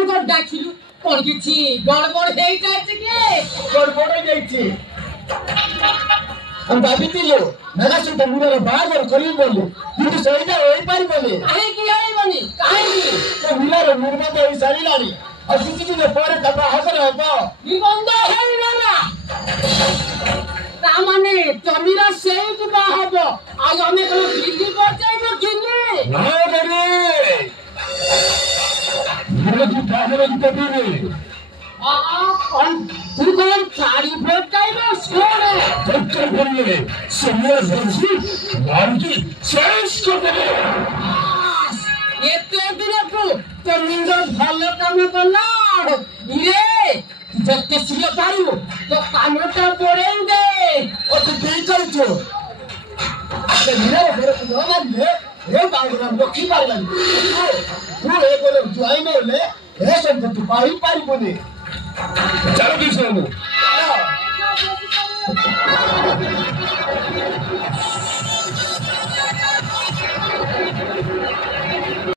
कौन कर डाकिलु कौन किछि गड़बड़ हेई जायछि के गड़बड़ हो जायछि हम भाबितिलो नगासु त मुरर बागर करियो बोले किंतु सहीटा होई पारि बोले काहे की होई बनी काहे की तो मुरर निर्माण होई सारिलानी और किछि दिन पर तबा हकर हबो निबंध हेई ना तामाने जमीरा सेठ बा हबो आज हमें कोनो दिल्ली पर जाइबो किने ना रे मुरर की बागर की तबीरे कौन तू कौन साड़ी ब्रेक टाइम सोने चक्कर भरिए समझ बंसी मारती चेस कर दे ये तो दिन को तो निंदो भलो काम करला इरे जत्ते सिले पारू तो कामटा पड़ेंगे और तू देई कर जो अरे मेरा घर को मार ले ए बागरा लखी पालन तू ए बोले जुआई में ले ए सब तू पारी पारी बोले चलो किस